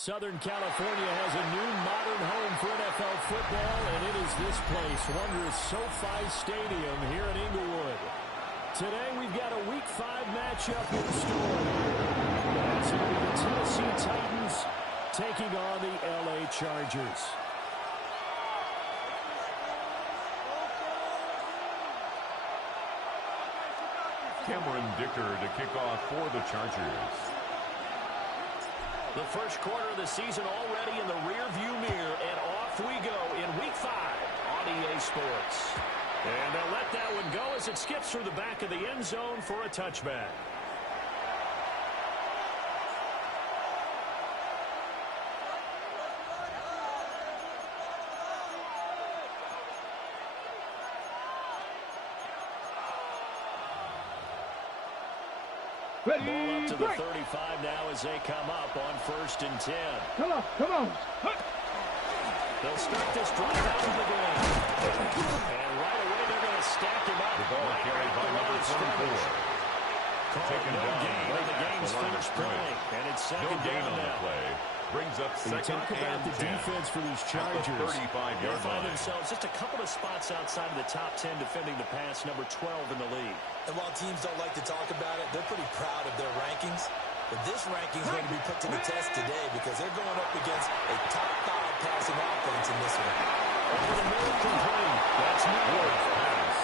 Southern California has a new modern home for NFL football, and it is this place, wondrous SoFi Stadium here in Inglewood. Today we've got a Week 5 matchup in store. As it'll be the Tennessee Titans taking on the LA Chargers. Cameron Dicker to kick off for the Chargers. The first quarter of the season already in the rearview mirror, and off we go in Week 5 on EA Sports. And they'll let that one go as it skips through the back of the end zone for a touchback. Ready, ball up to the break. 35 now as they come up on 1st and 10. Come on, come on. They'll start this drive out of the ground. And right away they're going to stack him up. The ball right carried by number 24. Taken no down gain, right the at game's the line of finished scrimmage. playing. And it's No second gain down on the now. play. Brings up When you second talk about and the 10. defense for these At Chargers, the 35-yard they find line. themselves just a couple of spots outside of the top 10 defending the pass, number 12 in the league. And while teams don't like to talk about it, they're pretty proud of their rankings. But this ranking is going to be put to the test today because they're going up against a top 5 passing offense in this one. Over the middle, complete. That's Miller. Pass.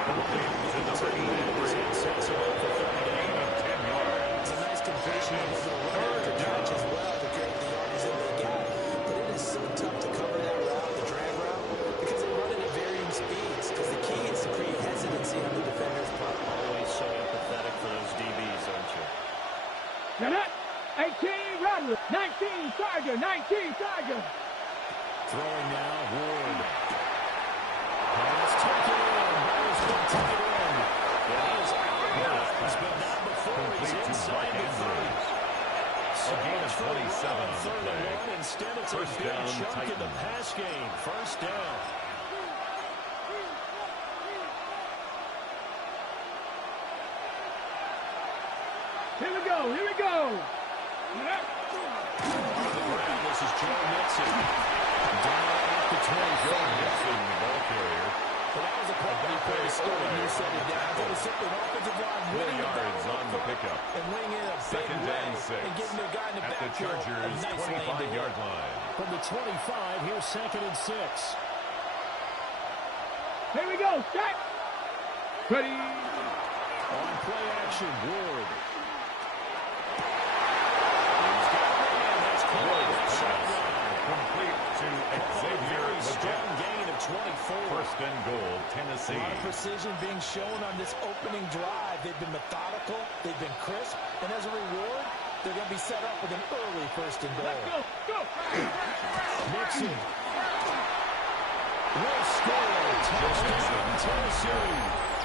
Complete to number 83. Sets him up for 30. Gain of 10 yards. It's a nice completion over the run after catch as well to create the yardage that they got. But it is so tough to cover that route, the drag route, because they run it at varying speeds. Because the key is to create hesitancy on the defender's part. Always so empathetic for those DBs, aren't you? Now that 18 Rattler, 19 Charger, 19 Charger. Throwing now, Ward. Pass taken in. Ball's going to take it in. It is out. He's been down before. He's Complete to inside Mike the 30. Andrews. So A gain of much for the 27 run on the third and play. one. Instead, it's First a big down, chunk in the Titans. pass game. First down. Here we go, here we go. This is Joe Mixon. Down at the 20. Joe Mixon, the ball carrier. But that was a quality play to start when you set it down. It was simply an offensive line 4 winning the yards battle on up the front pickup. and winning it in a big Second way and 6. and giving their guy in the At the backfield a Chargers' nice lane to 25-yard hit. line. From the 25, here's 2nd and 6. Here we go, set. Ready. On play action, Ward. Complete to Xavier Very strong Legette. gain of 24. First and goal, A Tennessee. lot of precision being shown on this opening drive. They've been methodical. They've been crisp. And as a reward, they're going to be set up with an early first and goal. Let's go, go. Nixon. Will score. Touchdown, Tennessee.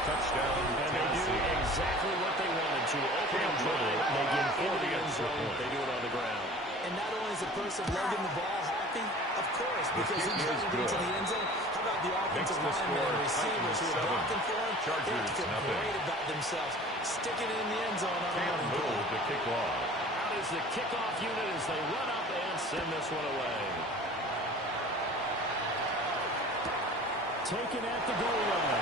Touchdown, And they do Tennessee. exactly what they wanted to. Open and drive. They get into the end zone. They do it on the ground. And not only is the person lugging the ball happy, of course, because he kick got is it into good. the end zone. How about the offensive Makes the linemen and score receivers who are Titans blocking for him? Chargers They have to feel nothing. great about themselves. Sticking it in the end zone on a Cam running Newell play. to kick off. Out is the kickoff unit as they run up and send this one away. Taken at the goal line.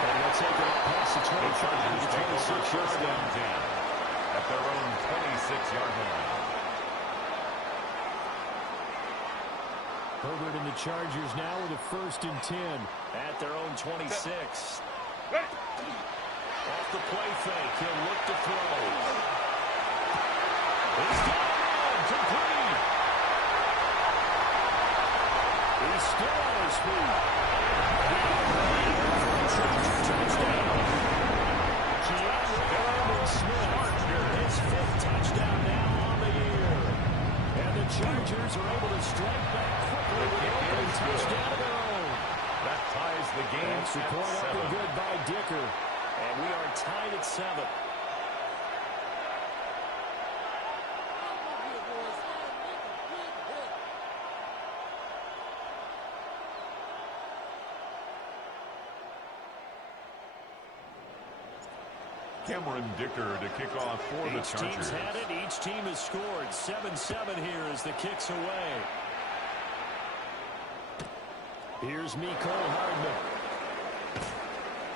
And they'll take it up past the 25 The Chargers to take over 26 first yard and line. 10 at their own 26-yard line. Herbert and the Chargers now with a 1st and 10 at their own 26. Off the play fake, he'll look to throw. He's got it, complete. He's still on his feet. Touchdown. Keanu Smith, his 5th touchdown now on the year. And the Chargers are able to strike back quickly with an opening touchdown of their own. That ties the game Extra at point up 7. and good by Dicker. And we are tied at 7. Cameron Dicker to kick off for the Each Chargers. team's had it. Each team has scored. 7-7 here as the kick's away. Here's Mecole Hardman.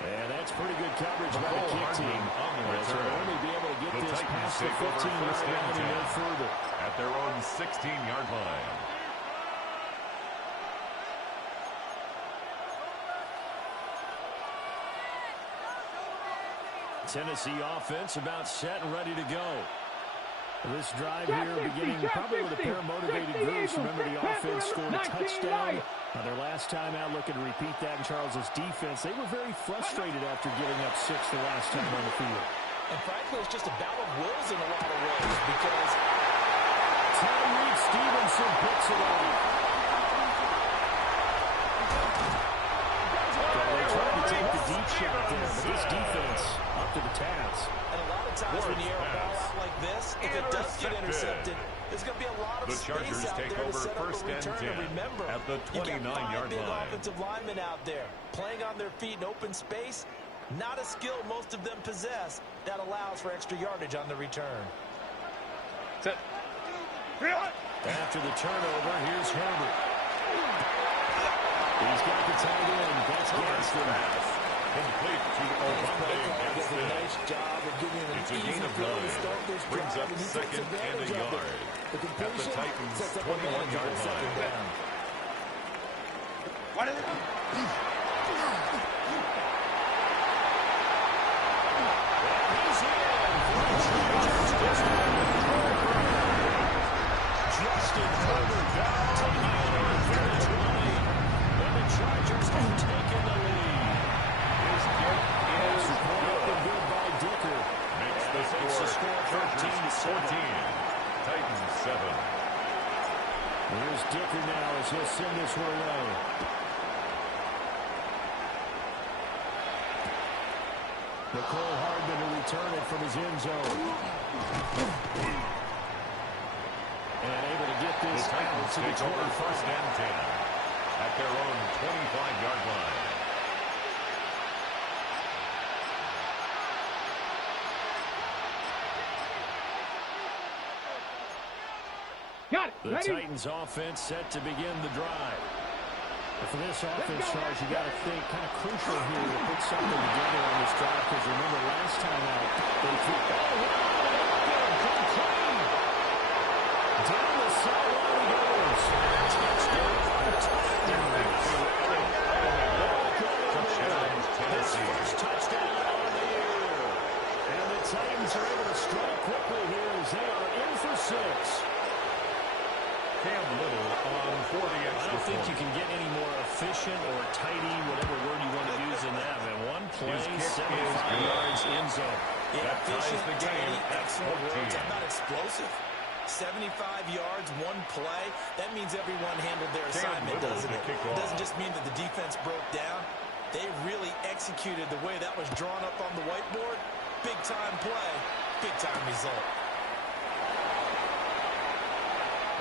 And that's pretty good coverage by the kick team. On the As return. they'll only be able to get The this Titans past the take over 15-yard first and line and 10 no further. at their own 16-yard line. Tennessee offense about set and ready to go. This drive here beginning probably with a pair of motivated groups. Remember, the offense scored a touchdown their last time out. Looking to repeat that in Charles's defense. They were very frustrated after giving up 6 the last time on the field. And frankly, it's just a battle of wills in a lot of ways because Tyreek Stevenson picks it off. They tried to take the deep shot there, but this defense up to the task. And a lot of times when you air a ball out like this, if it does get intercepted, there's going to be a lot of The Chargers space out take there to over set up first a and return. 10 And remember, at the you got 29-yard 5 big line. offensive linemen out there playing on their feet in open space. Not a skill most of them possess that allows for extra yardage on the return. After the turnover, here's Herbert. He's got the tight end. That's Gaston. Complete to Olamide Does a Gaston. nice job of giving an It's a easy gain of throw to 9. start this Brings drive, up and he takes second and a advantage of it. yard. The At the completion Titans' sets up a 21-yard manageable second line. down. Justin Herbert taking it on for the 20. And the Chargers have taken the lead. His kick is Good. Good by Dicker. makes the Makes the score score 14-14. 14. Titans 7. Here's Dicker now as he'll send this one away. Mecole Hardman to return it from his end zone. And able to get The this out Titans to the take over 25. first and 10 at their own 25-yard line. Got it. The Ready? Titans offense set to begin the drive. But for this offense, Charles, you got to think kind of crucial here to put something together on this drive because remember last time out, they threw down the sideline he goes. Touchdown, Tennessee. First touchdown on the year. And the Titans are able to strike quickly here as they are in for 6. Cam Little on for the I extra don't think point. you can get any more efficient or tidy, whatever word you want to use in that. And one play, His kick 75 is good. yards in zone. Yeah, That ties efficient, the game tidy, at excellent 14. words. How about explosive? 75 yards, one play. That means everyone handled their assignment, Little doesn't to it? kick It doesn't off. just mean that the defense broke down. They really executed the way that was drawn up on the whiteboard. Big-time play, big-time result.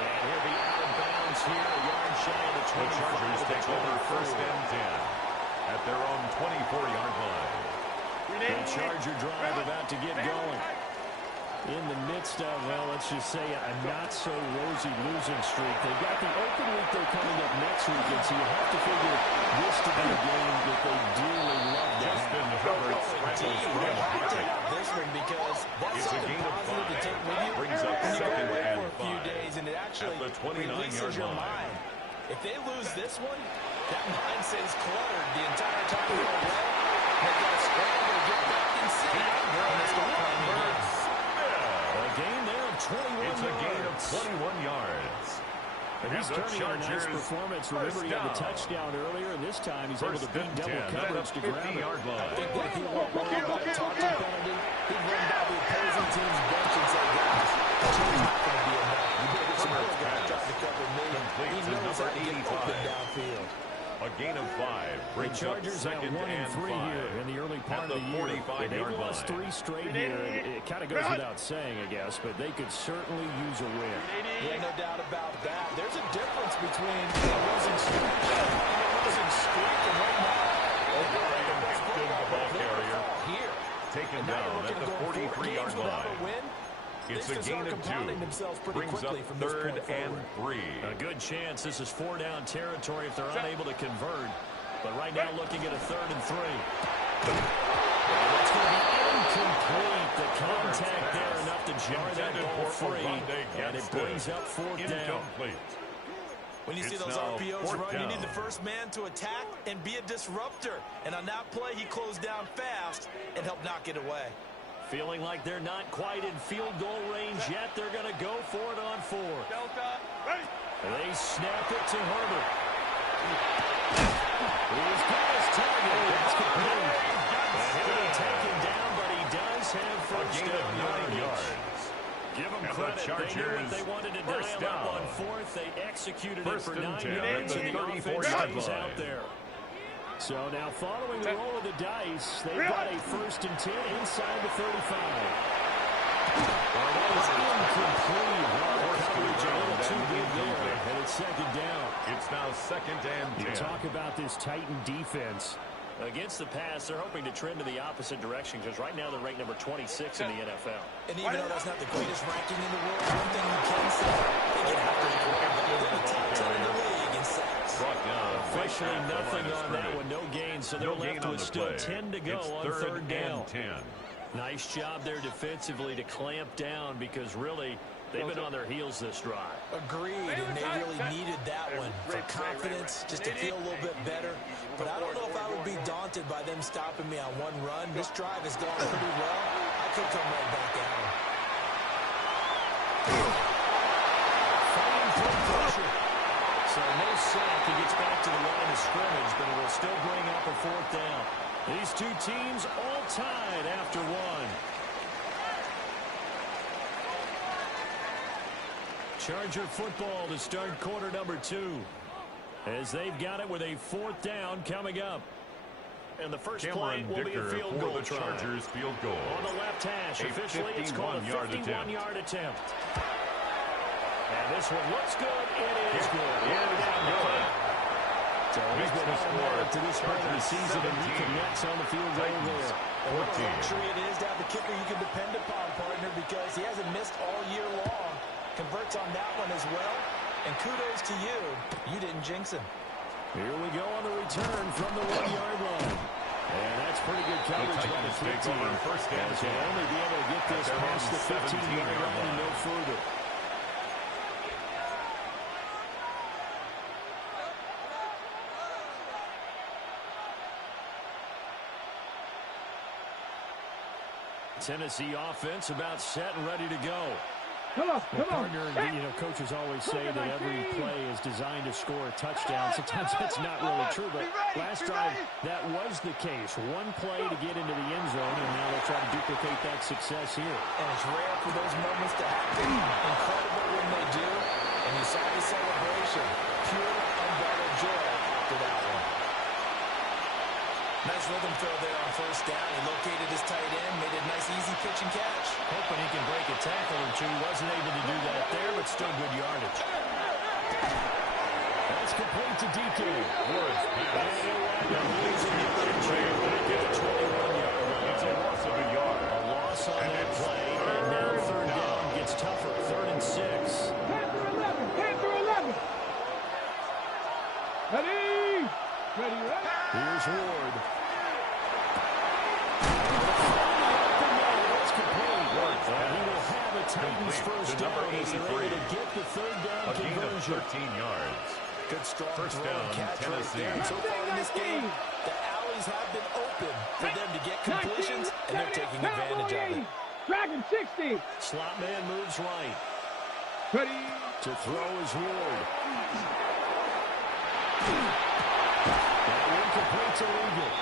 And he'll be out of bounds here, a yard shy of the 25. The Chargers to the take over 24. first and 10 at their own 24-yard line. The Charger drive about to get going. In the midst of, well, let's just say a not-so-rosy losing streak. They've got the open week they're coming up next weekend, so you have to figure this to be a game that they dearly love to Justin have. Herbert scrambles for a Have to pick. have this one because that's It's a something gain of positive to 5. take with you. Brings up when you go second away and for a few 5 days and it actually at the 29-yard releases your line. mind. If they lose this one, that mind stays cluttered the entire time they're away. They got to scramble to get back in sync when they start playing again. A gain there of 21 It's a gain of yards. 21 yards. And he's And the turning in a nice Chargers performance. first Remember, he had the down. touchdown earlier, and this time he's able First to beat and double 10 at coverage the to grab it. 50-yard I line. think that he won't worry about a taunting penalty. He'd run down the opposing team's bench and say, guys, two's not going to be enough. You better get some other guy trying to cover me. Complete He to knows how number to get open 85. downfield. A gain of 5 The brings up Chargers have second 1 and and 3 here 5 in the early part at of the the year. 45-yard They've lost line. 3 straight here. It kind of goes without saying, I guess, but they could certainly use a win. Yeah, no doubt about that. There's a difference between a losing streak and right now. O'Brien hit the ball carrier. Here. Taken And now down you're at looking the 3-yard line. It's a gain of 2. Brings up 3rd and 3. A good chance this is 4-down territory if they're unable to convert. But right now looking at a 3rd and 3. That's going to be incomplete. The contact there enough to jar that ball free. And it brings up 4th down. When you see those RPOs run, you need the first man to attack and be a disruptor. And on that play, he closed down fast and helped knock it away. Feeling like they're not quite in field goal range yet. They're going to go for it on 4. They snap it to Herbert. He's got his target. That's complete. He'll be taken down, but he does have first down yardage. Give them credit. They knew what they wanted to dial up on 4th. They executed it for 9 yards, and the offense stays out there. So now following the roll of the dice, they've got a 1st and 10 inside the 35. That was incomplete. Coverage a little too big there, and it's 2nd down. It's now 2nd and 10. You talk about this Titan defense. Against the pass, they're hoping to trend in the opposite direction because right now they're ranked number 26 in the NFL. And even though that's not the greatest ranking in the world, one thing you can say, they get after the quarterback. They're the top 10 in the league in sacks. Officially nothing on that one, no gain, so they're left with still 10 to go on 3rd down. 10. Nice job there defensively to clamp down because really they've been on their heels this drive. Agreed, and they really needed that one for confidence, just to feel a little bit better. But I don't know if I would be daunted by them stopping me on one run. This drive has gone pretty well. I could come right back at them. Fighting for pressure. So no sack. He gets back to the line of scrimmage, but it will still bring up a 4th down. These two teams all tied after 1. Charger football to start quarter number 2. As they've got it with a 4th down coming up. And the first play will be a field goal try. Chargers field goal. On the left hash. Officially, it's called a 51-yard attempt. And this one looks good. It is good. So he's been automatic to this point of the season, and he connects on the field goal there. And what a luxury it is to have the kicker you can depend upon, partner, because he hasn't missed all year long. Converts on that one as well. And kudos to you. You didn't jinx him. Here we go on the return from the 1-yard line. And that's pretty good coverage by the kick team. As they'll only be able to get this past the 15-yard line and no further. Tennessee offense about set and ready to go. Come on. Partner, coaches always say that every play is designed to score a touchdown. Sometimes that's not really true, but last drive, that was the case. One play to get into the end zone, and now they'll try to duplicate that success here. And it's rare for those moments to happen. Incredible when they do. And you saw the celebration. Pure, unbridled joy after that one. Nice rhythm throw there on 1st down. He located his tight end, made a nice easy pitch and catch. Hoping he can break a tackle or two. Wasn't able to do that there, but still good yardage. That's complete to DK. It's a loss of a yard. A loss on that play, and now 3rd down gets tougher. 3rd and 6. Panther 11. Ready. Here's Ward. That's complete. And he will have a Titans first down as they're able to get the 3rd down conversion. 13 yards. Good strong First throw down, and catch Tennessee. right there. So far in this game, the alleys have been open for them to get completions, and they're taking advantage of it. Dragon 60. Slot man moves right. Ready. To throw is Ward. Incomplete to Eagle.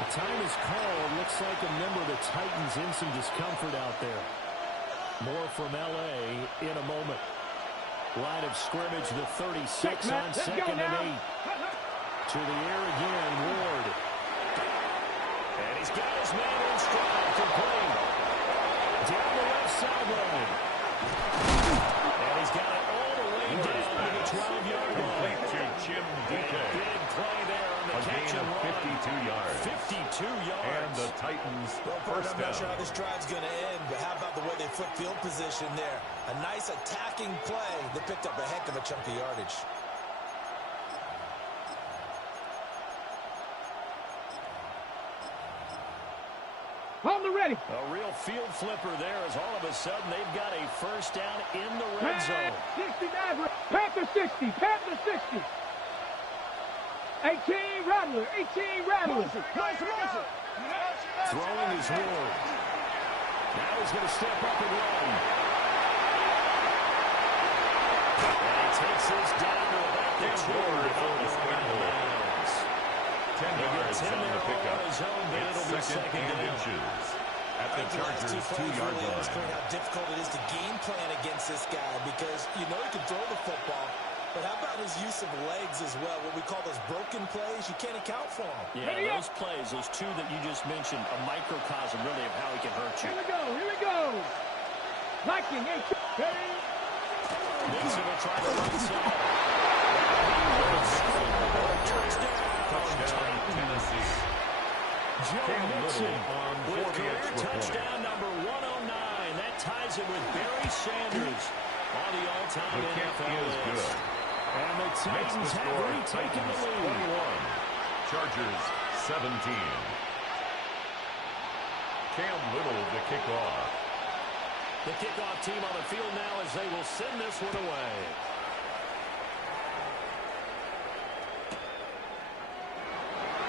The time is called. Looks like a member of the Titans in some discomfort out there. More from L.A. in a moment. Line of scrimmage, the 36 on 2nd and 8. To the air again, Ward. And he's got his man in stride, complete. Down the left sideline. And he's got it all the way down to the 12-yard line. To Jim DK. Big play there on the catch gain of 52 yards. 52 yards. And the Titans first I'm down. not sure how this drive's going to end, but how about the way they flip field position there? A nice attacking play that picked up a heck of a chunk of yardage. On the ready. A real field flipper there as all of a sudden they've got a first down in the red zone. 69, Panther 60, Panther 60. 18, Rattler, 18, Rattler. Throwing is Ward. Now he's going to step up and run. And he takes this down to about the 2 on the scramble. 10 yards on the pickup. It's second and inches. At the Chargers' 2-yard line. Illustrate how difficult it is to game plan against this guy because you know he can throw the football, but how about his use of legs as well? What we call those broken plays, you can't account for them. Yeah, those plays, those two that you just mentioned, a microcosm really of how he can hurt you. Here we go. Viking, 18. Nixon will try the right side. Touchdown, Tennessee. Joe Mixon with career touchdown number 109. That ties it with Barry Sanders on the all-time NFL list. And the Titans have retaken the lead. 21. Chargers 17. Cam Little to kick off. The kickoff team on the field now as they will send this one away.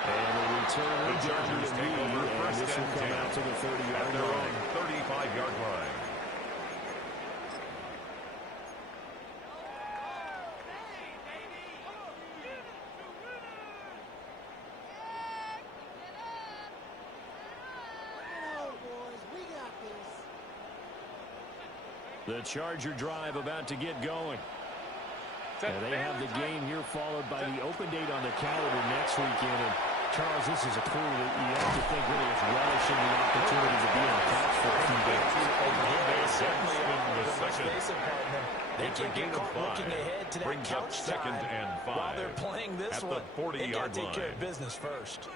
And the return. The Chargers take over first this will and come 10 out to the 30-yard at their line. own 35-yard line. The Charger drive about to get going. And they have the game here followed by the open date on the calendar next weekend. And Charles, this is a crew that you have to think really is relishing the opportunity to be in the catch for a few days. Certainly in the second. They can't get caught looking ahead to that Brings up couch second time and 5. while they're playing this at one. the 40-yard they got to take care line. of business first.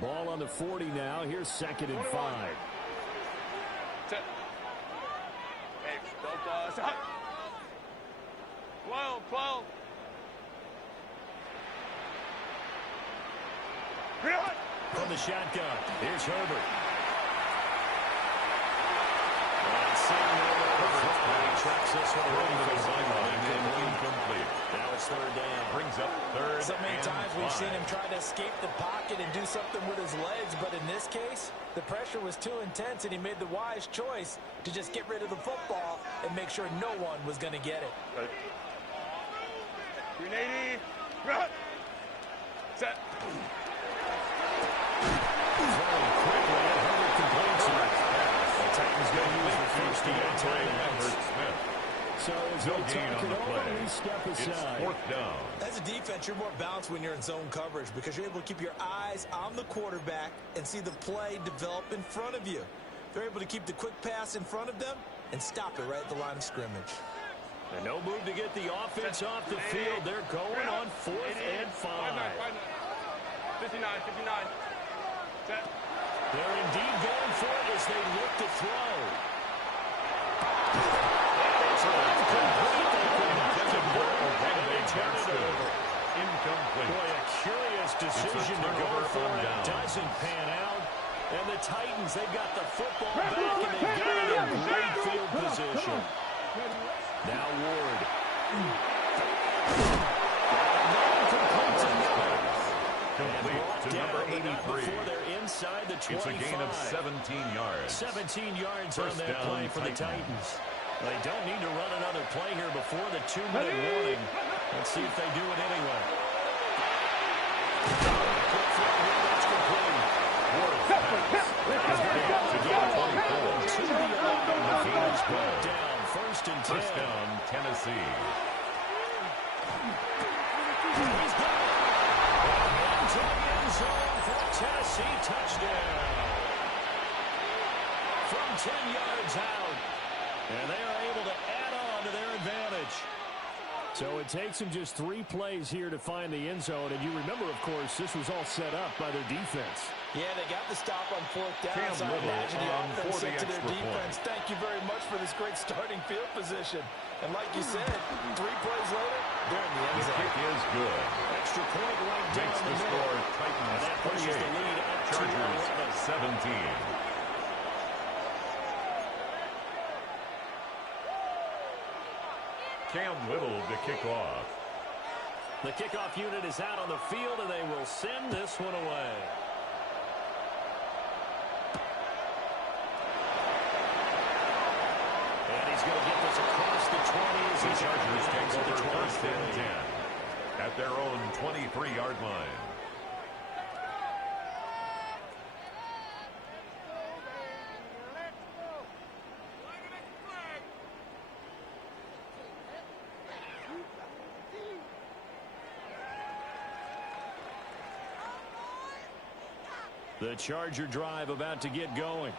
Ball on the 40 now. Here's second and 5. Set. Hey, don't, set. 12. From the shotgun, here's Herbert. And Herbert tracks this one Thrown to away the sideline and incomplete. Now it's third down. Brings up third So many and times we've 5. seen him try to escape the pocket and do something with his legs, but in this case, the pressure was too intense, and he made the wise choice to just get rid of the football and make sure no one was going to get it. 380. Run. Set. Throwing quickly, and Herbert completes it. The Titans going to use the first to get timeouts. So as No they gain talk on it the over, play. we step It's aside. fourth down. As a defense, you're more balanced when you're in zone coverage because you're able to keep your eyes on the quarterback and see the play develop in front of you. They're able to keep the quick pass in front of them and stop it right at the line of scrimmage. And no move to get the offense off the field. They're going on 4th and 5. 59. Set. They're indeed going for it as they look to throw. Incomplete. Boy, a curious decision to go for it. down. Doesn't pan out. And the Titans, they've got the football back, and they've got it in great field position. Now Ward. Complete to number 83. Before they're inside the 25. It's a gain of 17 yards. 17 yards First on that down, play for the Titans. They don't need to run another play here before the 2-minute warning. Let's see if they do it anyway. Quick throw here, that's complete. Ward's pass. Is big to number 24. To the 11, the Phoenix brought down. First and 10. First down, Tennessee. He's got it. Into the end zone for a Tennessee touchdown. From 10 yards out. And they are able to add on yardage. So it takes them just 3 plays here to find the end zone. And you remember, of course, this was all set up by their defense. Yeah, they got the stop on 4th down. Cam so I Little imagine the on offense for the said to their extra defense, point. thank you very much for this great starting field position. And like you said, 3 plays later, they're in the end The zone. kick is good. Extra point right down Makes the the score middle. Titans And that pushes 28, the lead up to Chargers 11. 17. Cam Little to kick off. The kickoff unit is out on the field, and they will send this one away. And he's going to get this across the 20s. The Chargers take over 1st and 10 at their own 23-yard line. The Charger drive about to get going.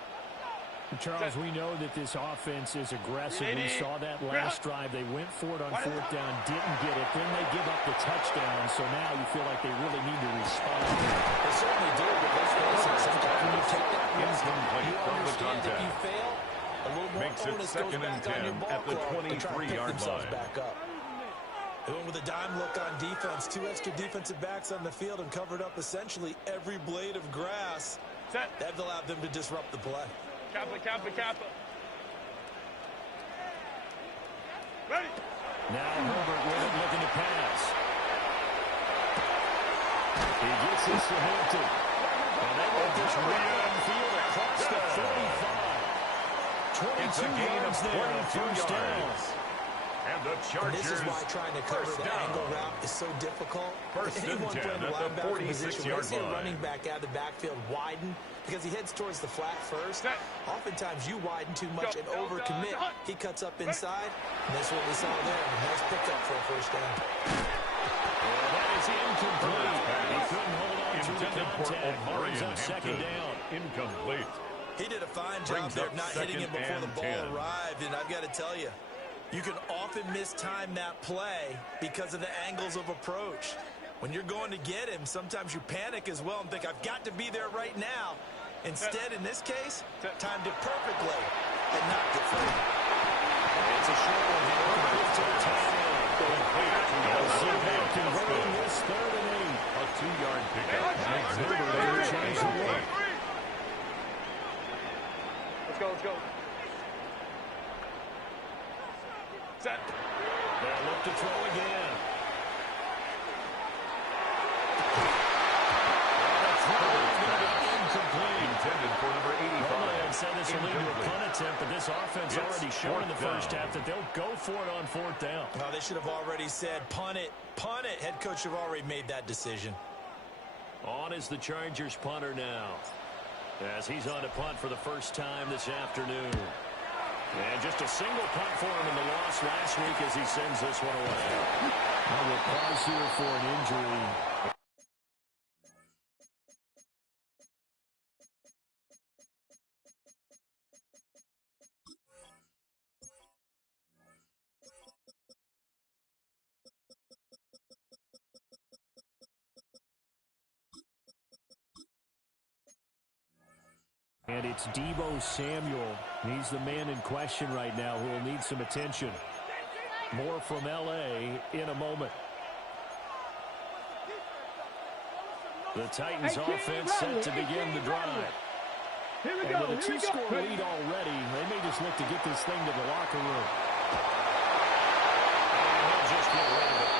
Charles, we know that this offense is aggressive. We saw that last drive. They went for it on 4th down, didn't get it. Then they give up the touchdown. So now you feel like they really need to respond. They certainly do, but let's face it, sometimes when you take that risk, Incomplete you from the understand if you contact. fail, a little more Makes it onus goes 2nd and back on your 10 ball at the club to try to pick 23-yard themselves line. back up. They went with a dime look on defense. 2 extra defensive backs on the field and covered up essentially every blade of grass. Set. That allowed them to disrupt the play. Kappa, Kappa, Kappa. Ready. Now Herbert with it, looking to pass. He gets this to Hampton. And they will just run on field across the 35. It's a 22 gain of yards there, 22 first down. yards. And the And Chargers, this is why trying to cover first the down. angle route is so difficult. 1st and Anyone 10 playing the at the linebacker position, when 46-yard they see a line. running back out of the backfield widen because he heads towards the flat first, Set. oftentimes you widen too much and Go, overcommit. go. He cuts up inside, and that's what we saw there. Nice pickup for a first down. And that is incomplete. He couldn't hold on to the Intended for contact. Omarion Brings up 2nd Hampton. down. Incomplete. He did a fine job Brings there up of not hitting him 2nd before the and ball 10. arrived, and I've got to tell you, you can often mistime that play because of the angles of approach. When you're going to get him, sometimes you panic as well and think, I've got to be there right now. Instead, in this case, timed it perfectly and not get free. It's a short one here. To the tight end. They'll converting this 3rd and 8. A 2-yard pickup. Makes it Herbert 3rd will change the and work. 8. Let's go, let's go. Set. They'll look to throw again. Incomplete. Intended for number 85. Roland said this will lead to a Incomplete. punt attempt, but this offense It's already shown in the 4th first down. half that they'll go for it on 4th down. Well, they should have already said, punt it, punt it. Head coach should have already made that decision. On is the Chargers punter now, as he's on to punt for the first time this afternoon. And just a single punt for him in the loss last week as he sends this one away. Now we'll pause here for an injury. And it's Deebo Samuel. He's the man in question right now who will need some attention. More from L.A. in a moment. The Titans offense set to begin the drive. Here we And go. with a two-score lead already, they may just look to get this thing to the locker room. And he'll just get rid of it.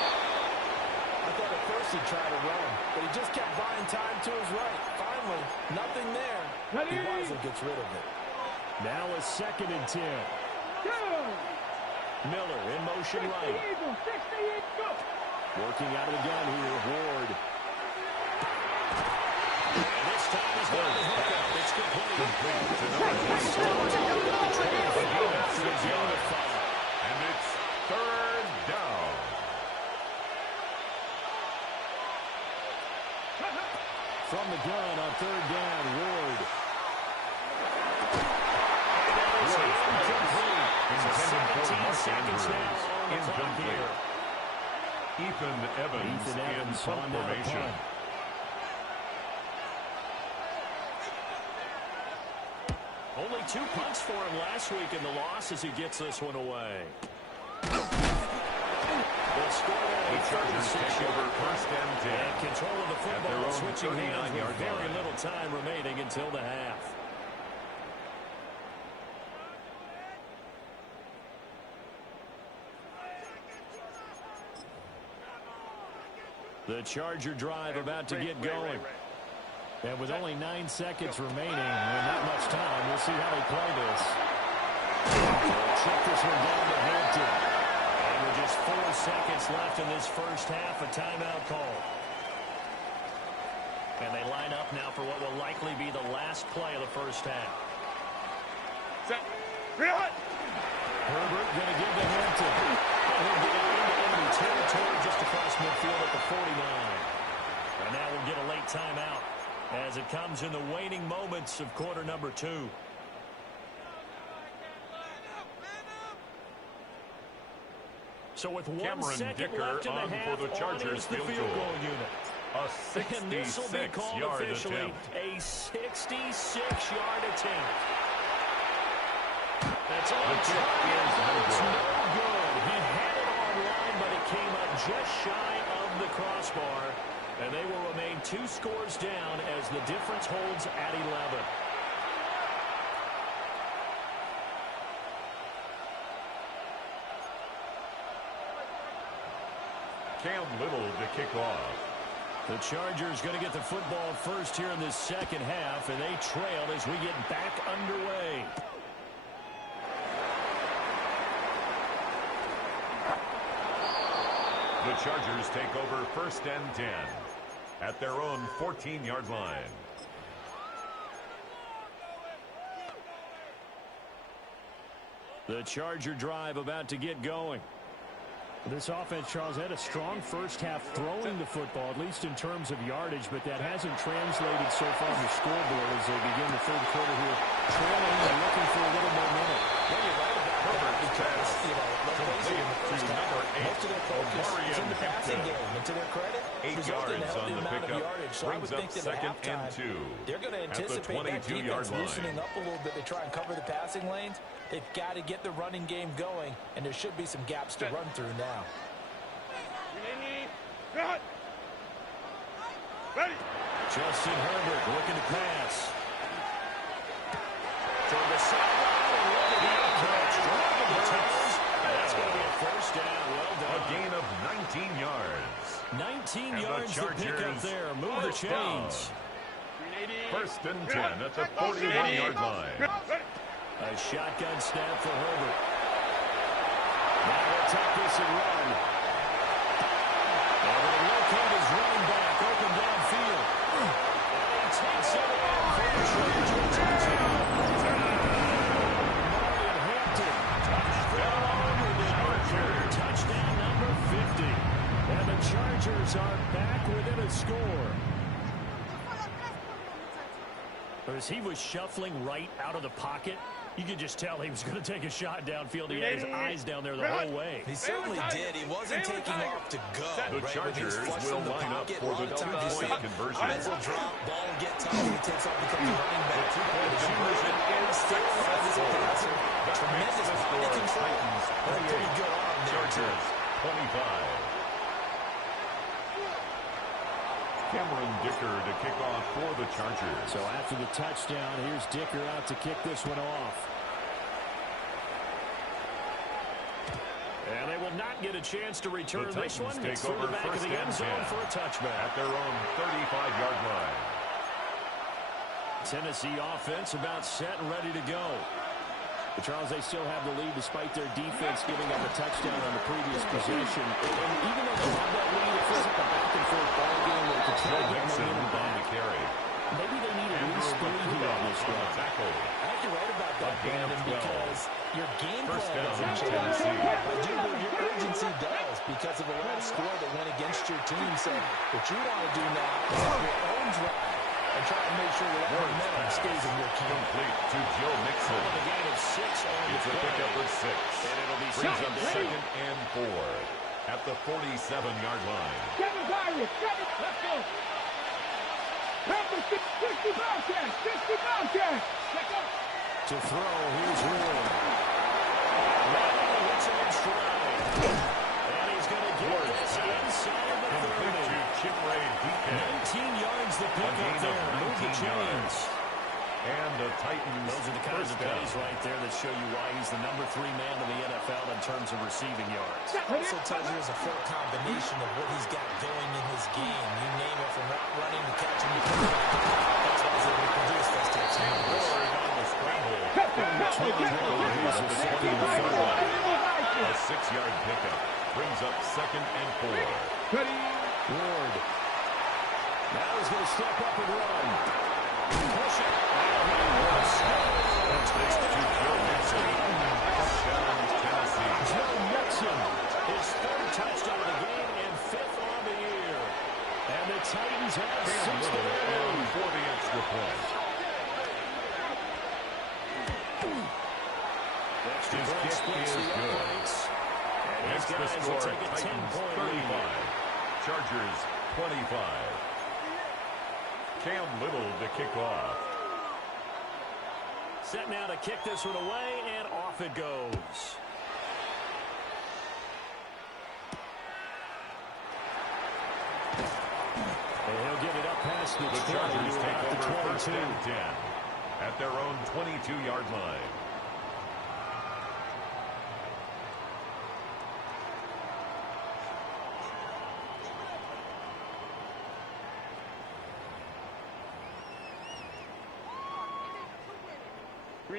I thought at first he'd try to run, but he just kept buying time to his right. Finally, nothing there. Ready? He wisely gets rid of it. Now a 2nd and 10. Go. Miller in motion right. 68, go. Working out of the gun here, Ward. And this time he's got the hook up. It's complete. To number 26. And it's 3rd down. From the gun on 3rd down, Ward. Intended for Mark 17 seconds Andrews. now on the clock here. Ethan Evans in punt formation. Only 2 punts for him last week in the loss as he gets this one away. The Chargers take over first and 10. And control of the football, switching hands with very line. little time remaining until the half. The Charger drive about to get going. And with only 9 seconds remaining and not much time, we'll see how they play this. They'll check this one down to Hampton. And with just 4 seconds left in this first half, a timeout call. And they line up now for what will likely be the last play of the first half. Set. Herbert going to give to Hampton. He'll get it into enemy territory just across midfield at the 49. And now we'll get a late timeout as it comes in the waning moments of quarter number 2. So with 1 second left in the half, for the Chargers the field goal unit. A And this will be called 66-yard officially attempt. a 66-yard attempt. That's all. The kick is no It's good. no good. He had it online, but it came up just shy of the crossbar. And they will remain 2 scores down as the difference holds at 11. Cam Little to kick off. The Chargers going to get the football first here in this second half, and they trail as we get back underway. The Chargers take over first and 10 at their own 14-yard line. The Charger drive about to get going. This offense, Charles, had a strong first half throwing the football, at least in terms of yardage, but that hasn't translated so far on the scoreboard as they begin the third quarter here, trailing and looking for a little momentum. Well, you're right about Herbert because, let's face it, in the first half, most of their focus is in the passing game. And to their credit, 8 resulted in a yards healthy on the amount of pickup, yardage. So I would brings up think that second at halftime, and 2 they're going to at the anticipate that 22-yard defense line. loosening up a little bit to try and cover the passing lanes. They've got to get the running game going, and there should be some gaps to run through now. Ready. Justin Herbert looking to pass. Toward the sideline and look at that catch. Driving the toes. And that's going to be a first down. Well done. A gain of 19 yards. 19 And yards to pick up Chargers there. Move the chains. First and 10 at the 41-yard line. A shotgun snap for Herbert. Now they'll take this and run. And they'll locate his running back open downfield. And he takes it in for the Chargers touchdown. Marion Hampton. Touchdown number 50. And the Chargers are back within a score. As he was shuffling right out of the pocket, you could just tell he was going to take a shot downfield. He had his eyes down there the whole way. He certainly did. He wasn't taking off to go. The Chargers will line up for the two-point conversion. Mental drop, ball will get tough. He takes off, becomes a running back. The two-point conversion is Still as a passer. Tremendous body control. And a pretty good arm there, too. Chargers 25. Cameron Dicker to kick off for the Chargers. So after the touchdown, here's Dicker out to kick this one off. And they will not get a chance to return this one. It's through the back of the end zone for a touchback. At their own 35-yard line. Tennessee offense about set and ready to go. But Charles, they still have the lead despite their defense giving up a touchdown on the previous possession. And even though they have that lead, it feels like a back-and-forth ball game where they can try to get momentum back. Carry. Maybe they need at least 3 here on this drive. I think you're right about that, Brandon, because your game First plan down, doesn't change. Tennessee. I do believe your urgency does because of the last score that went against your team. So what you want to do now is have your own drive and try to make sure that momentum stays in your camp. Complete to Joe Mixon. A gain of 6 on It's a pickup of 6. And it'll be Brings up second and 4 at the 47-yard line. Kevin Byron, let's go. Pepper, 60 Bobcats, 60 Bobcats. Let's go. To throw, here's Ward. Now hits him in stride. And he's going to get this inside the 30. To Chip Ray Deacon. 19 yards the pickup there. Move the chains. And the Titans. Those are the kinds of plays right there that show you why he's the number 3 man in the NFL in terms of receiving yards. Also tells you there's a full combination of what he's got going in his game. You name it, from route running to catching the quarterback. That's why he's able to produce those types of numbers. On the scramble. A 6-yard pickup. Brings up second and 4. Ward. Now he's going to step up and run. Push it. Thanks to Joe Mixon. Touchdown, Tennessee. Joe Mixon, his 3rd touchdown of the game and 5th on the year. And the Titans have 6 to go for the extra point. His kick is good. Makes the score Titans 35. Chargers 25. Cam Little to kick off. Set now to kick this one away, and off it goes. And he'll get it up past the 20 Chargers to take about the over 22. 1st and 10 at their own 22-yard line.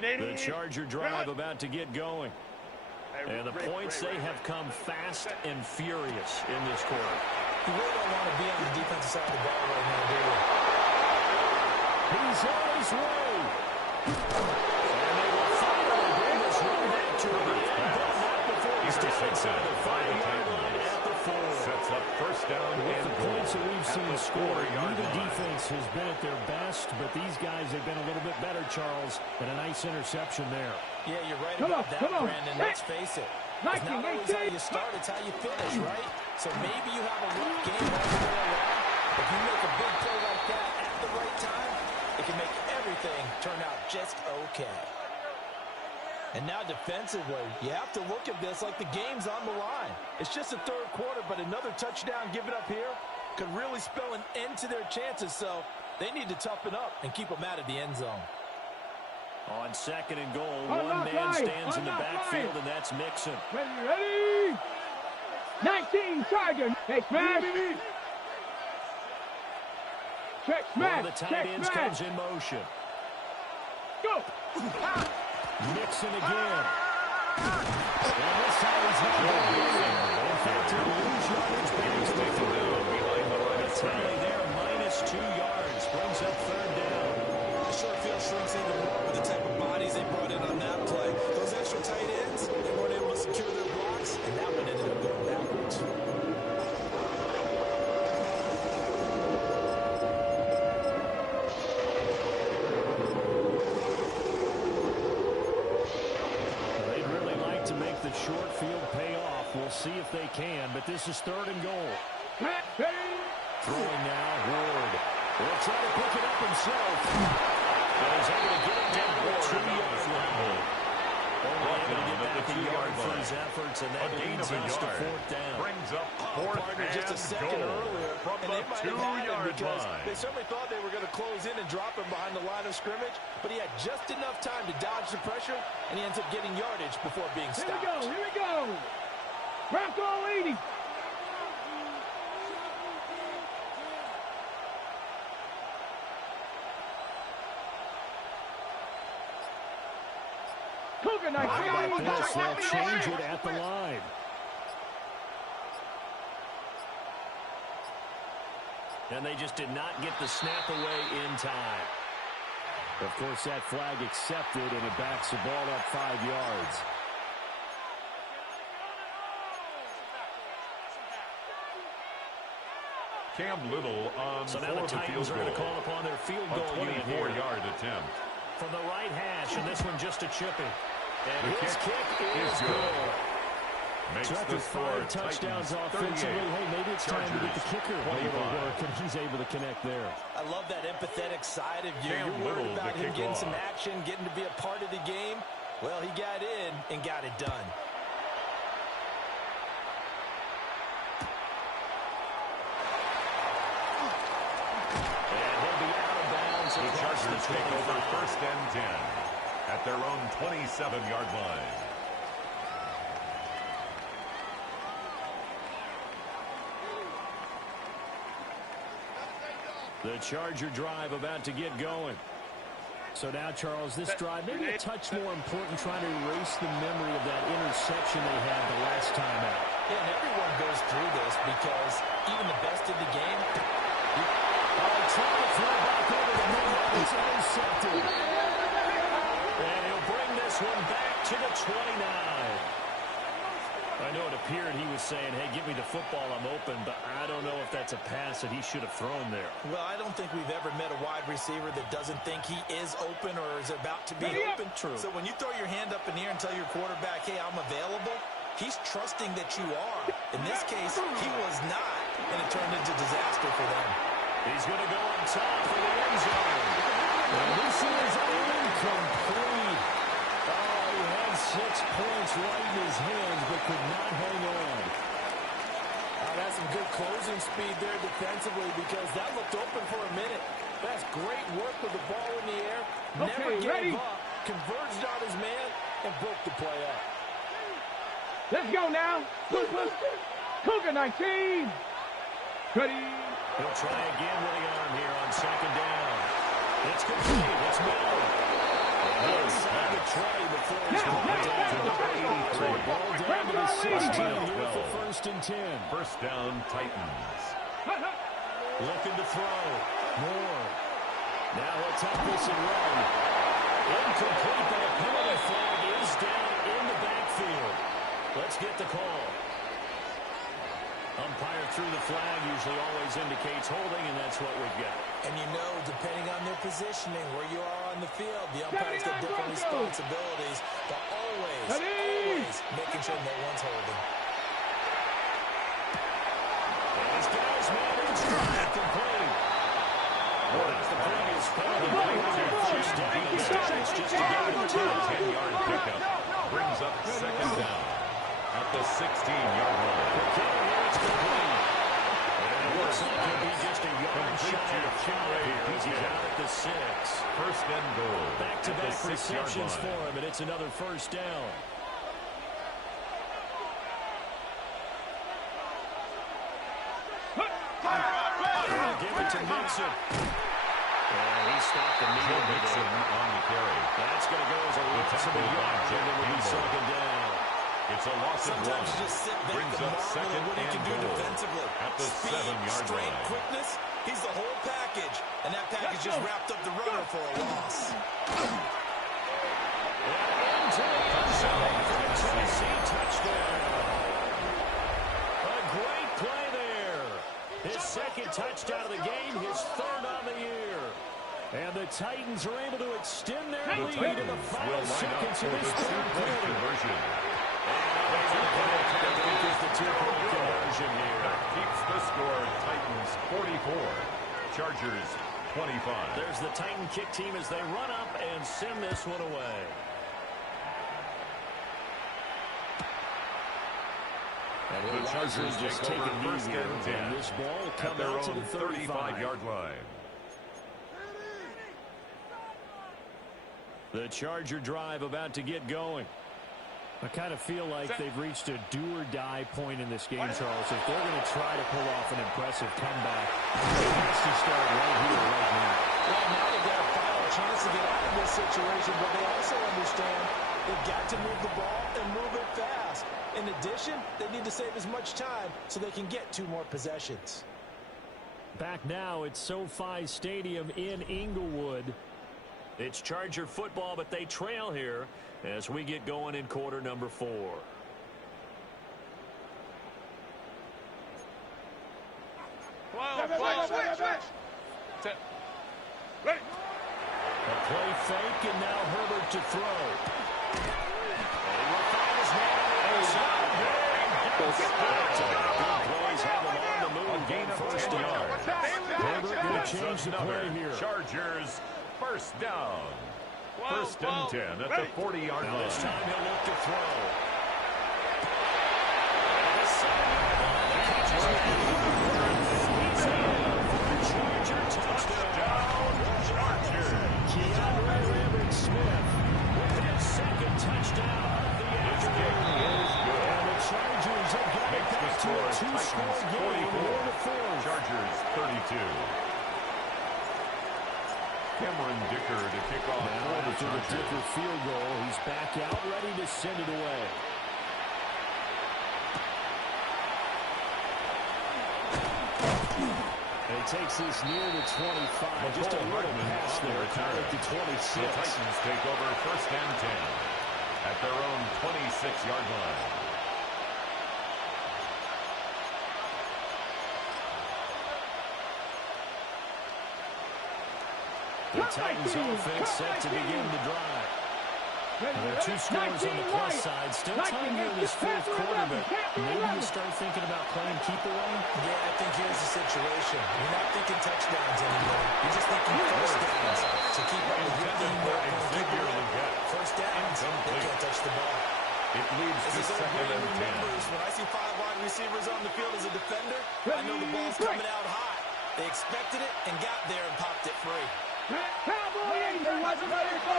The Charger drive about to get going. And the points, they have come fast and furious in this quarter. You really don't want to be on the defensive side of the ball right now, do you? He's on his way. And they will finally bring this run back to the end, but not before he's inside the 5-yard line at the 4. Sets up 1st down With and the goal points that we've seen at the scored, 4-yard neither line. defense has been at their best, but these guys have been a little bit better, Charles, and a nice interception there. Yeah, you're right Come about on, that, come on. Brandon. Let's face it. It's not always how you start, it's how you finish, right? So maybe you have a rough game all the way around. If you make a big play like that at the right time, it can make everything turn out just okay. And now defensively, you have to look at this like the game's on the line. It's just the 3rd quarter, but another touchdown given up here could really spell an end to their chances. So they need to toughen up and keep them out of the end zone. On 2nd and goal, one man stands in the backfield, and that's Mixon. Ready. 19 Charger. Hey, smash. Check smash. One of the tight ends comes in motion. Go. Mixon again. And this time he's not going to lose it. In fact, he'll lose yardage based behind the line of tally there, -2 yards. Brings up 3rd down. The short field shrinks even more with the type of bodies they brought in on that play. Those extra tight ends, they weren't able to secure their blocks, and that one ended up going backwards. They'd really like to make the short field pay off. We'll see if they can, but this is 3rd and goal. Throwing now, Ward. Will try to pick it up himself. But he's able to get it down to the 2-yard line. Only able to get back a yard for his efforts, and that leads us to 4th down. Brings up 4th Partner and just a second goal earlier, from and the they might have had him 2-yard because line. they certainly thought they were going to close in and drop him behind the line of scrimmage, but he had just enough time to dodge the pressure, and he ends up getting yardage before being stopped. Here we go. Bronco 80. How about this? They'll change it at the line. And they just did not get the snap away in time. Of course, that flag accepted, and it backs the ball up 5 yards. Cam Little on so now the Titans are going to call upon their field goal unit here. 24-yard attempt. From the right hash, and this one just a chipping. And the his kick is good. Makes so after the score 5 touchdowns offensively, hey, maybe it's time to get the kicker a little work, and he's able to connect there. I love that empathetic side of you. Cam You're worried Little, about him getting off. some action, getting to be a part of the game. Well, he got in and got it done. The Chargers take over 1st and 10 at their own 27-yard line. The Charger drive about to get going. So now, Charles, this drive maybe a touch more important, trying to erase the memory of that interception they had the last time out. Yeah, and everyone goes through this because even the best of the game, trying to throw back over the middle. It's intercepted. And he'll bring this one back to the 29. I know it appeared he was saying, hey, give me the football, I'm open, but I don't know if that's a pass that he should have thrown there. Well, I don't think we've ever met a wide receiver that doesn't think he is open or is about to be open. True. So when you throw your hand up in the air and tell your quarterback, hey, I'm available, he's trusting that you are. In this case, he was not, and it turned into disaster for them. He's going to go on top for the end zone. And this is incomplete. Oh, he had 6 points right in his hands, but could not hang on. That's some good closing speed there defensively because that looked open for a minute. That's great work with the ball in the air. Never gave up, converged on his man, and broke the play up. Let's go now. Cougar 19. Ready. He'll try again with the arm here on 2nd down. It's complete. It's Miller. Inside the try before he's brought down to number 83. Ball down to the 16 here for 1st and 10. 1st down, Titans. Looking to throw. Moore. Now let's have this and run. Incomplete, but a penalty flag is down in the backfield. Let's get the call. Umpire through the flag usually always indicates holding, and that's what we've got. And you know, depending on their positioning, where you are on the field, the umpires got different responsibilities, but always making sure no one's holding. And his guys manage to get complete. Well, that's the previous penalty. First down, it's just to get it to a 10-yard pickup. Brings up 2nd down at the 16-yard line. It's complete. And it looks like it'll be just a yard shy of 5 as he's out at the 6. 1st and goal. Back-to-back receptions for him, and it's another 1st down. They'll give it to Mixon. And he stopped immediately. Mixon on the carry. That's going to go as a loss of a yard, and it will be 2nd down. It's a loss of 1. Sometimes you just sit back Brings and up marvel 2nd at what he can and do goal defensively. at the Speed, 7-yard strength, line. quickness, he's the whole package. And that package just wrapped up the runner for a loss. Into the end zone for the Tennessee touchdown. A great play there. His 2nd touchdown of the game, his 3rd on the year. And the Titans are able to extend their lead in the final seconds of this 3rd quarter. Conversion. The 2-point conversion here. That keeps the score Titans 44, Chargers 25. There's the Titan kick team as they run up and send this one away. And the Chargers just take take over a knee 1st here, and 10 and this ball will at come their out to own the 35-yard line. The Charger drive about to get going. I kind of feel like they've reached a do-or-die point in this game, Charles. If they're going to try to pull off an impressive comeback, it has to start right here, right now. Well, now they've got a final chance to get out of this situation, but they also understand they've got to move the ball and move it fast. In addition, they need to save as much time so they can get 2 more possessions. Back now at SoFi Stadium in Inglewood. It's Charger football, but they trail here as we get going in quarter number 4. to throw. And he will find his man on the outside. Good plays have him on the move. Gain of First 10 down. yards. Herbert going to change the play here. Chargers first down. First and 10 at the 40-yard line. This time he'll look to throw. Charger touchdown. Keandre Lambert-Smith with his second touchdown of the afternoon. And the Chargers have got it back to a two-score game. 4-4. Chargers 32. Cameron Dicker to kick off for the After the Dicker field goal, he's back out, ready to send it away. And he takes this near the 25. Just a little pass there, caught at the 26. The Titans take over first and 10 at their own 26-yard line. The Titans offense set to begin the drive. There are two scores on the plus side. Still time here in this fourth quarter, but maybe you start thinking about playing keep away. Yeah, I think here's the situation. You're not thinking touchdowns anymore. You're just thinking first downs to keep up with your teamwork and keep away. First downs, they can't touch the ball. It leads to second and 10. When I see 5 wide receivers on the field as a defender, I know the ball's coming out high. They expected it and got there and popped it free. Cowboy 80, watch it, There they go.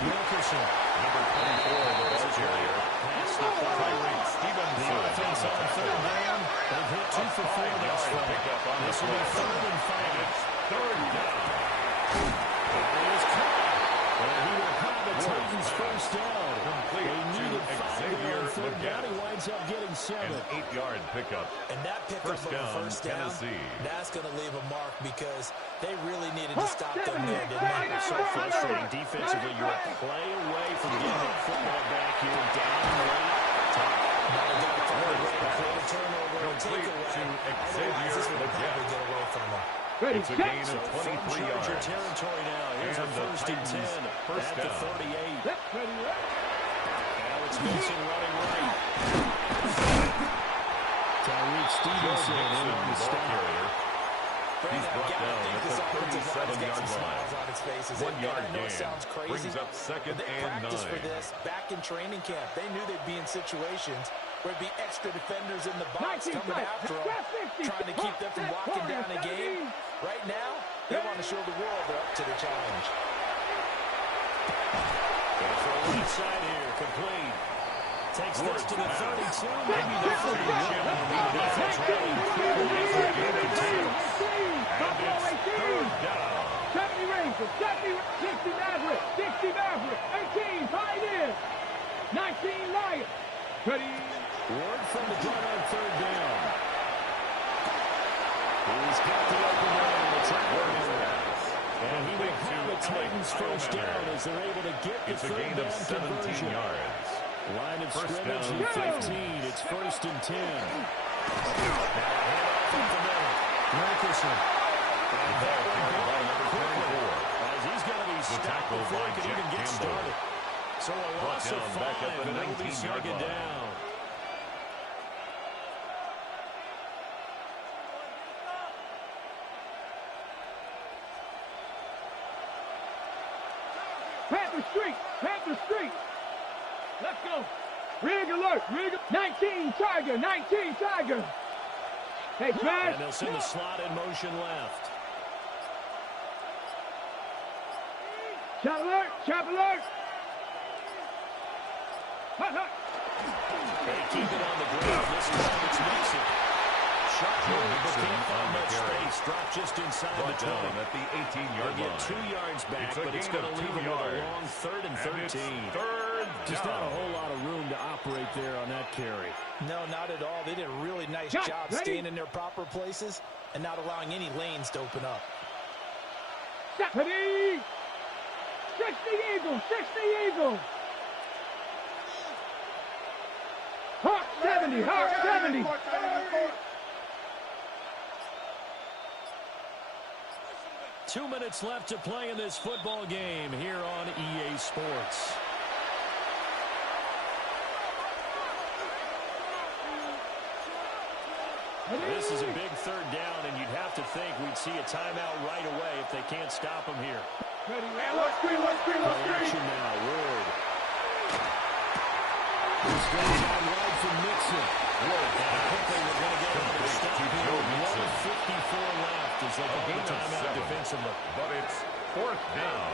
Wilkerson. Number 24, the ball carrier. Pass to Tyreek Stevenson. the offense on third down. They've hit 2 for 4 thus far. Pickup on This the will be play. third and 5. It's third down. And he is caught. And he will have the Titans first down. Complete They needed to 5 there Xavier on third down. Legette. He winds up getting 7. An 8-yard pickup. And that pickup First of down, a first down, Tennessee. that's going to leave a mark because they really needed to stop them there, didn't they? It's so frustrating defensively. You're a play away from getting that football back here down late. Now they got to find a way to create a turnover and take Complete away. to Otherwise, Xavier this will Legette. probably get away from them. Ready, It's a set. gain of 23 Charger yards. territory now. Here's And a the first and Titans 10 first at the down. 38. Set, ready, ready. Alex Mason running right. Tyreek Stevenson in on the Ball stop. carrier. Brandon, He's I've brought got to down think at this the offensive line's got 37-yard some line. smiles on its faces. 1 And yard I know it gain. sounds crazy. Brings up second But they and practiced 9. for this back in training camp. They knew they'd be in situations where it'd be extra defenders in the box 19 coming after them, trying to keep them from locking down a game. Right now, they want to show the world they're up to the challenge. Gonna throw inside here, complete. Takes this to the 32, maybe the 31. The defense rallying quickly after a good attempt. Buffalo 18. Third down. 70 Rangers, 70, 60 Maverick, 60 Maverick, 18 Pioneers, 19 Lions. Ready. Ward from the gun on third down. He's got the open man. It's out. And he will have the Titans first down as they're able to get the It's a third gain of down 17 conversion. yards. Line of First scrimmage down. in 15. It's first and 10. Handoff up the middle. Wilkerson. And that one By number quickly, 24. as he's going to be stopped tackle before he by can Jack even get Campbell. started. So a loss of down back 5, at the and it'll be 19-yard second line. down. Panther Street, Panther Street. Let's go. Rig alert, rig. 19 Tiger, 19 Tiger. Hey, smash. And they'll send the slot in motion left. Shot alert, shot alert. Hut, hut. They keep it on the ground. This time it's Mason. Shot here, but can't find on the much carry. space. Drop just inside the Brought down 20. at the 18-yard They get line. 2 yards back, It's a but it's gain going to of leave 2 them with a yards. long third and And it's 13. third Just not a down. whole lot of room to operate there on that carry. No, not at all. They did a really nice Shot, job ready. staying in their proper places and not allowing any lanes to open up. Shot. Ready. 60 Eagles, 60 Eagles. Hawk 70, Hawk 70. 2 minutes left to play in this football game here on EA Sports. This is a big third down, and you'd have to think we'd see a timeout right away if they can't stop him here. Ready, man. Let's screen. Action now, Ward. This goes out wide from Mixon. Ward, I think they were going to get him to stop here. 1:54 left as they call the timeout defensively. But it's fourth down.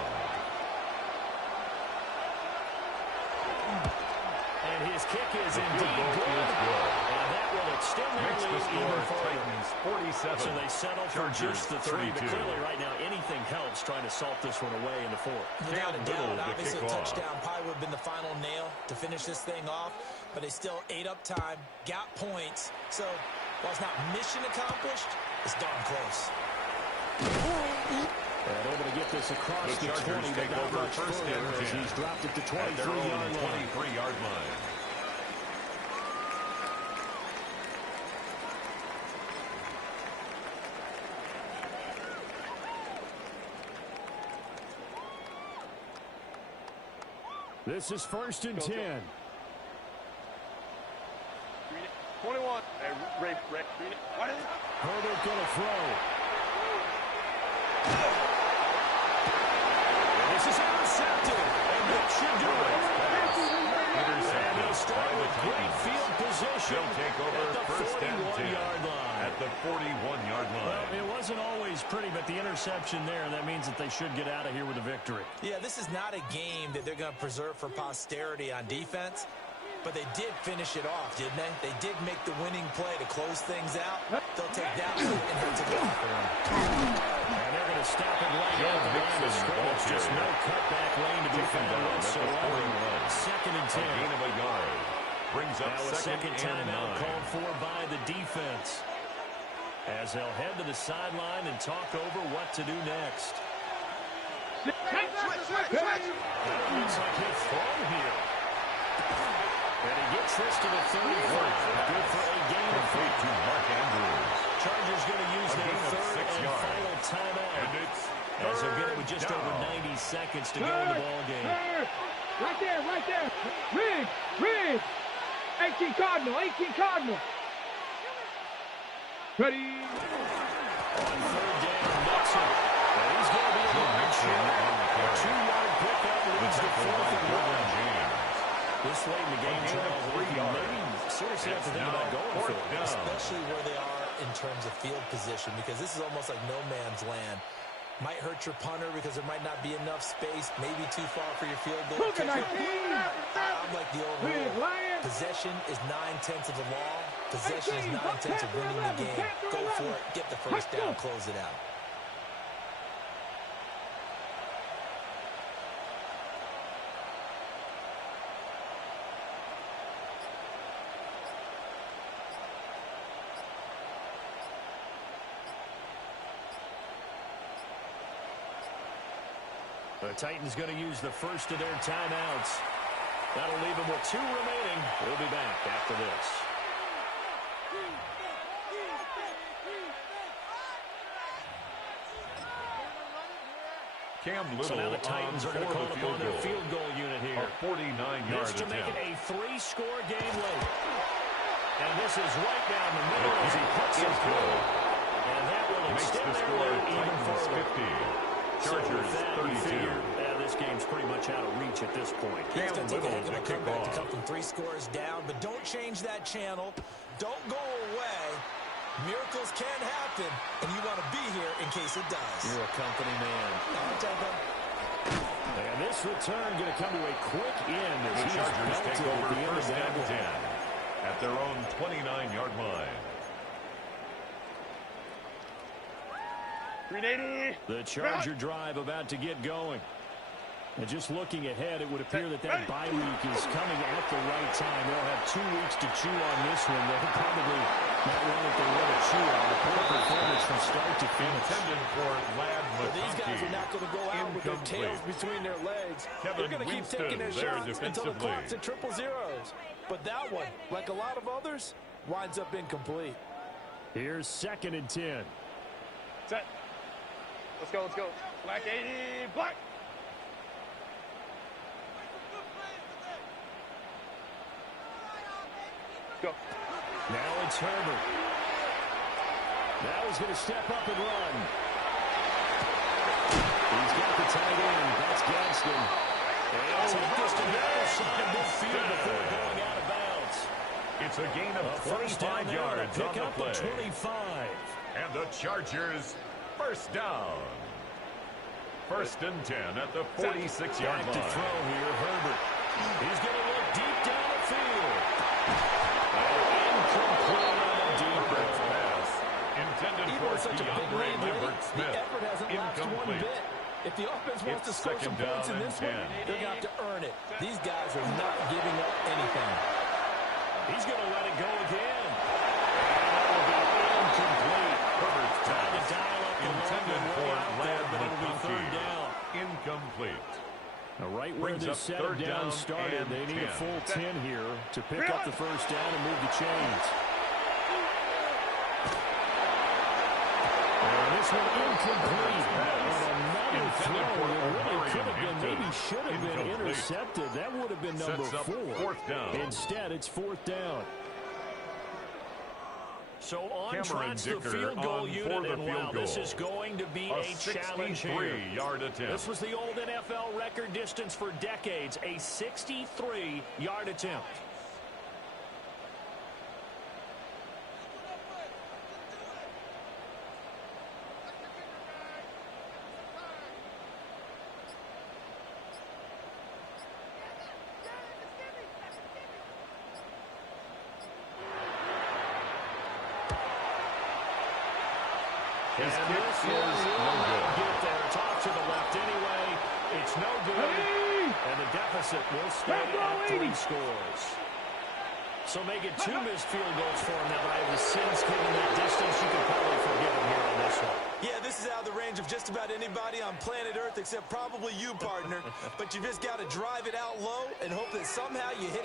And his kick is indeed good. And that will extend their Makes the lead score even further. Titans 47. So they settle for Chargers just the 3. But 32. clearly right now anything helps trying to salt this one away in the 4th. Without a Little doubt, to obviously a kick off. touchdown probably would have been the final nail to finish this thing off, but they still ate up time, got points. So while it's not mission accomplished, it's darn close. And able to get this across The the 20, Chargers but take not over much first further and as 10. he's dropped it to At their own 23-yard line. 23-yard line. This is 1st and 10. 21. Hey, Ray. What is it? Herbert going to throw. This is intercepted, and that should do it. And they start with great field position They'll take over at the first and 10 41-yard line. at the 41-yard line. Well, it wasn't always pretty, but the interception there, that means that they should get out of here with a victory. Yeah, this is not a game that they're going to preserve for posterity on defense, but they did finish it off, didn't they? They did make the winning play to close things out. They'll take that one and head to the locker room. And they're going to stop it right Joe at the line of Mixon, scrimmage. ball Just no carrier. cutback lane to be Taken found down at the whatsoever. 41. 2nd and A 10. gain of a yard. Brings up Now a second and timeout 9. called for by the defense, as they'll head to the sideline and talk over what to do next. Switch. It looks like he'll throw here. And he gets this to the 35. Good for a gain of 4. Complete to Mark Andrews. Chargers going to use A their gain of 3rd 6 and yards. final timeout. And it's As they'll get it with third just down. over 90 seconds to go in the ball game. Right there. Rig. 18 Cardinal. Ready. On 3rd down, Mixon. And he's going to be able to reach Mixon it. on the carry. 2-yard pickup leads to 4th and 1. James. This late in the game, A gain of Charles, 3 yards. maybe seriously have to think Now about going for fourth it. down. Especially where they are in terms of field position, because this is almost like no man's land. Might hurt your punter because there might not be enough space, maybe too far for your field goal kicker. I'm like the old rule. Possession is 9/10 of the law. Possession is 9/10 of winning the game. Go for it, get the first down, close it out. The Titans going to use the first of their timeouts. That'll leave them with 2 remaining. We'll be back after this. Cam Little So now the Titans are going to call upon their field goal unit here. A 49-yard This to make attempt. it a 3-score game late. And this is right down the middle as he puts it through. And that will Makes extend the their score lead even Titans further. 50. So with Chargers that, you 32. figure, this game's pretty much out of reach at this point. It's going to take a heck of a Little to kick comeback to off. come from 3 scores down, but don't change that channel. Don't go away. Miracles can happen, and you want to be here in case it does. You're a company man. And this return going to come to a quick end as The he's Chargers take belted over at the end of first that and one. 10 at their own 29-yard line. 380. The Charger drive about to get going. And just looking ahead, it would appear that bye week is coming at the right time. They'll have 2 weeks to chew on this one. They'll probably not one that they want to chew on. A poor performance from start to finish. Intended for Lad Well, these guys are McConkey. not going to go out with their tails Incomplete. between their legs. Kevin They're going to keep Winston taking their there shots until the defensively. clock's at triple zeros. But that one, like a lot of others, winds up incomplete. Here's 2nd and 10. Set. Let's go, let's go. Black 80, black. Go. Now it's Herbert. Now he's going to step up and run. He's got the tight end. That's Gadsden. They'll take this to the other side of midfield before going out of bounds. It's a gain of 25 yards on the play. 25. And the Chargers, first down. First and 10 at the 46-yard Back to line. throw here, Herbert. He's going to look deep down the field. Incomplete on a deep pass. Intended Even for with such a big DeAndre lead, Lambert the Smith. effort hasn't lapsed one Incomplete. bit. If the offense wants It's to score some second down points in and this one, 10. they're going to have to earn it. These guys are not giving up anything. He's going to let it go again. That will be incomplete. Herbert's Trying to pass. dial up the Intended for Lamb, but it'll be McConkey. third down. Incomplete. Now, right where Brings this up set third down down started, and they need a 10. full 10 here to pick up the first down and move the chains. And this one incomplete. And another throw that really could have been, maybe should have been intercepted. That would have been number Sets up 4. fourth down. Instead, it's fourth down. So on Cameron trots the Dicker field goal on unit, for the and field wow, this goal. is going to be A a challenge here. 63-yard attempt. This was the old NFL record distance for decades, a 63-yard attempt. His And kick this is one will no not good. get there. It's off to the left anyway. It's no good. Hey! And the deficit will stay That's at 3 all 80. scores. So make it 2 missed field goals for him. Now, by the sins given that distance, you can probably forgive him here on this one. Yeah, this is out of the range of just about anybody on planet Earth except probably you, partner. But you just got to drive it out low and hope that somehow you hit